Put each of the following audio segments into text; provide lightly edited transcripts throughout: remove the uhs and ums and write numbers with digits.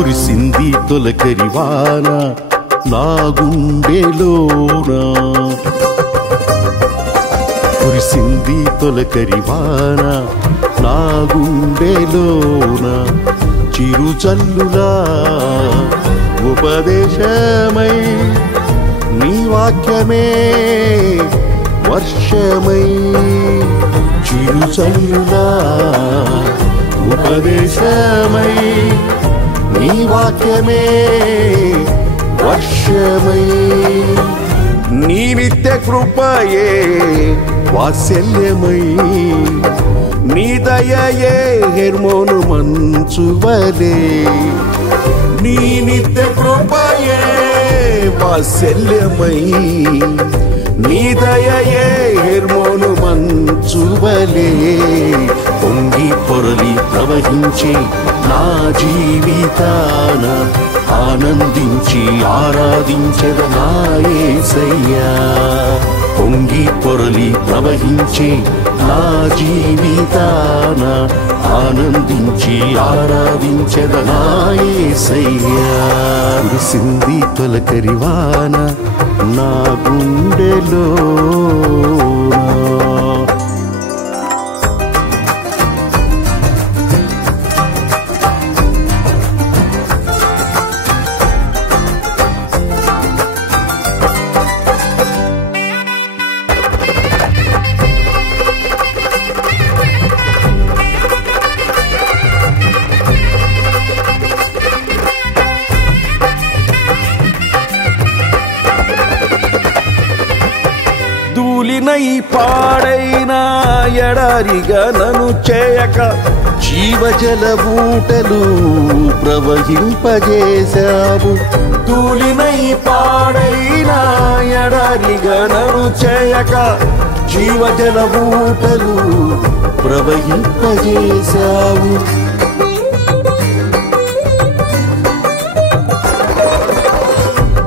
కురిసింది తొలకరివాన నా గుండెలోన కురిసింది తొలకరివాన నా గుండెలోన చిరుచల్లులా ఉపదేశమై నీ వాక్యమే వర్షమై చిరుచల్లులా ఉపదేశమై నీ వాక్యమే వర్షమై నీ నిత్య కృపయే వాత్సల్యమై నీ దయయే హెర్మోను మంచువలే నీ నిత్య కృపయే వాత్సల్యమై నీ దయయే హెర్మోను మంచువలే పొంగి పొరలి ప్రవహించే నా జీవితాన ఆనందించి ఆరాధించెద నా యేసయ్యా పొంగి పొరలి ప్రవహించే నా జీవితాన ఆనందించి ఆరాధించెద నా యేసయ్యా కురిసింది తొలకరివాన నా గుండెలో ధూళినై పాడైన ఎడారిగా నన్ను చేయక జీవజల బూటలు ప్రవహింపజేశావు ధూళినై పాడైన ఎడారిగా నన్ను చేయక జీవజల బూటలు ప్రవహింపజేశావు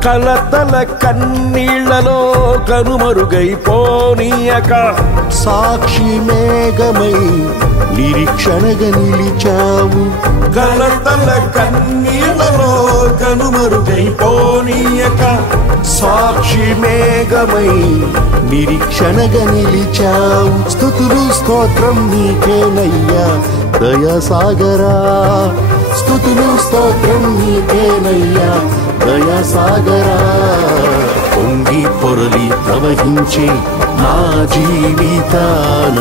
కలతల కన్నీళ్లలో కనుమరుగైపోనీయక సాక్షి మేఘమై నిరీక్షణగా నిలిచావు కలతల కన్నీళ్లలో కనుమరుగైపోనీయక సాక్షి మేఘమై నిరీక్షణగా నిలిచావు స్తుతులు స్తోత్రం నీకేనయ్యా దయాసాగరా స్తుతులు స్తోత్రం నీకేనయ్యా దయాసాగరా పొంగి పొరలి ప్రవహించే నా జీవితాన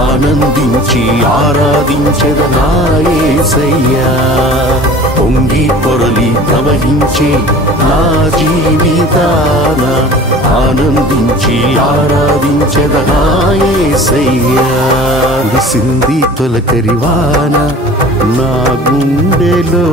ఆనందించి ఆరాధించెద నా యేసయ్యా పొంగి పొరలి ప్రవహించే నా జీవితాన ఆనందించి ఆరాధించెద నా యేసయ్యా కురిసింది తొలకరివాన నా గుండెలో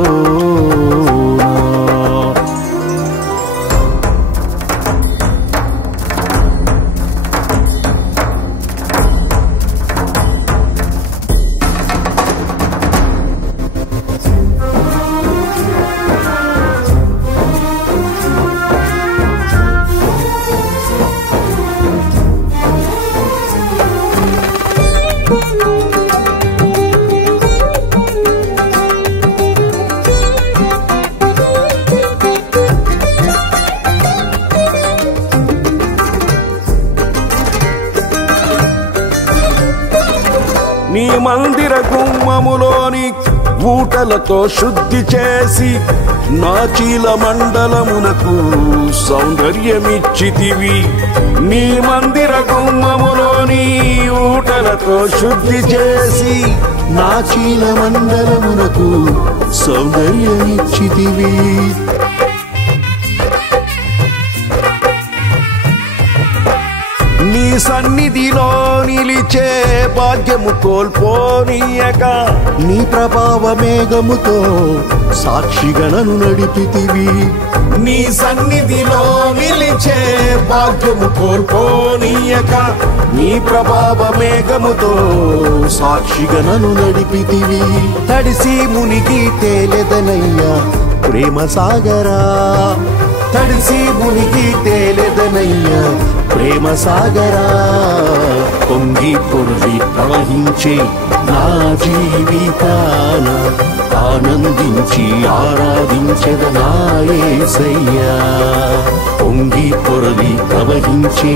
నీ మందిర గుమ్మములోని ఊటలతో శుద్ధి చేసి నా చీల మండలమునకు సౌందర్యమిచ్చితివి నీ మందిర గుమ్మములోని ఊటలతో శుద్ధి చేసి నా చీల మండలమునకు సౌందర్యమిచ్చితివి నీ సన్నిధిలో నిలిచే భాగ్యము కోల్పోనీయక నీ ప్రభావ మేఘముతో సాక్షిగా నన్ను నడిపితివి నీ సన్నిధిలో నిలిచే భాగ్యము కోల్పోనీయక నీ ప్రభావ మేఘముతో సాక్షిగా నన్ను నడిపితివి తడిసి మునిగి తేలెదనయ్యా ప్రేమ సాగరా తడిసి మునిగి తేలెదనయ్యా ప్రేమ సాగరా పొంగి పొర్లి ప్రవహించే నా జీవితాన ఆనందించి ఆరాధించెద నా యేసయ్యా పొంగి పొర్లి ప్రవహించే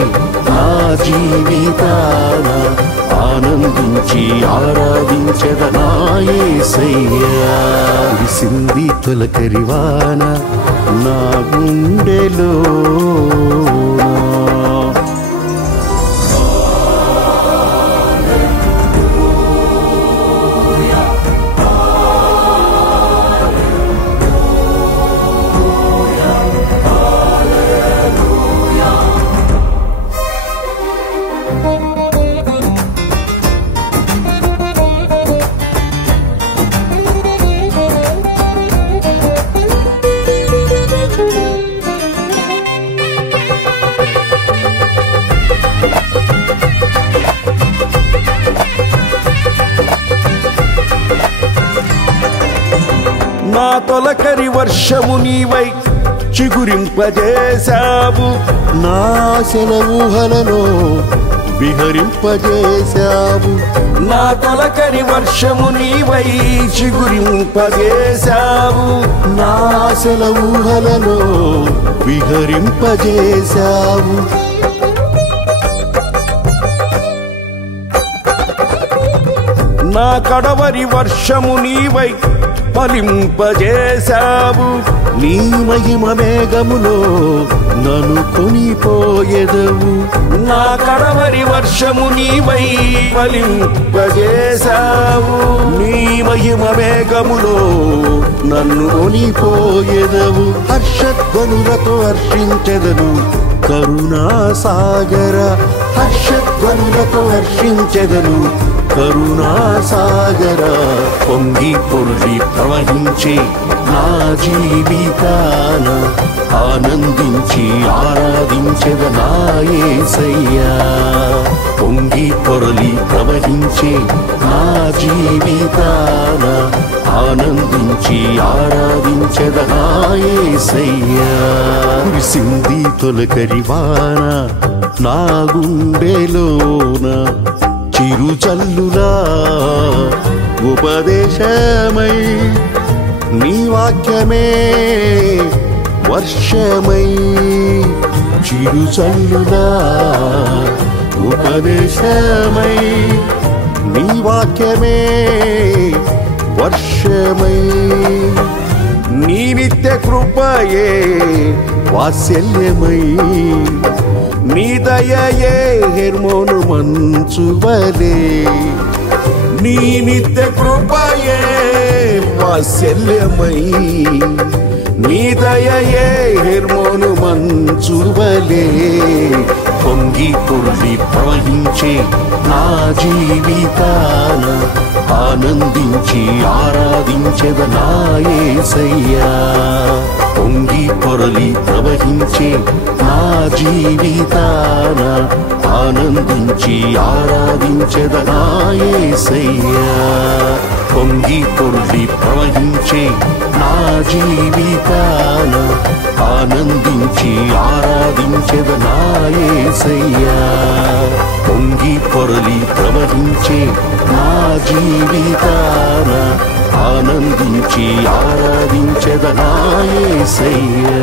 నా జీవితాన ఆనందించి ఆరాధించెద నా యేసయ్యా కురిసింది తొలకరివాన నా గుండెలో నా తొలకరి వర్షము నీవై చిగురింపజేశావు నా సెలవుహలలో విహరింపజేశావు నా తొలకరి వర్షము నీవై చిగురింపజేశావు నా సెలవుహలలో విహరింపజేశావు నా కడవరి వర్షము నీవై ఫలింపజేశావు నీ మహిమ మేఘములో నన్ను కొనిపోయెదవు నా కడవరి వర్షము నీవై ఫలింపజేశావు నీ మహిమ మేఘములో నన్ను కొనిపోయెదవు హర్షధ్వనులతో హర్షించెదను కరుణా సాగర హర్షధ్వనులతో హర్షించెదను కరుణా సాగర పొంగి పొర్లి ప్రవహించే నా జీవితాన ఆనందించి ఆరాధించెద నా యేసయ్యా పొంగి పొర్లి ప్రవహించే నా జీవితాన ఆనందించి ఆరాధించెద నా యేసయ్యా కురిసింది తొలకరివాన నా గుండెలోన చిరుచల్లులా ఉపదేశమై నీ వాక్యమే వర్షమై చిరుచల్లులా ఉపదేశమై నీ వాక్యమే వర్షమై నీ నిత్య కృపయే వాత్సల్యమై నీ దయయే హెర్మోను మంచువలే నీ నిత్య కృపయే వాత్సల్యమై నీ దయయే హెర్మోను మంచువలే పొంగి పొర్లి ప్రవహించే నా జీవితాన ఆనందించి ఆరాధించెద నా యేసయ్యా పొంగి పొర్లి ప్రవహించే నా జీవితాన ఆనందించి ఆరాధించెద నా యేసయ్యా పొంగి పొర్లి ప్రవహించే నా జీవితాన ఆనందించి ఆరాధించెద నా యేసయ్యా పొంగి పొర్లి ప్రవహించే నా జీవితాన ఆనందించి ఆరాధించెద నా యేసయ్యా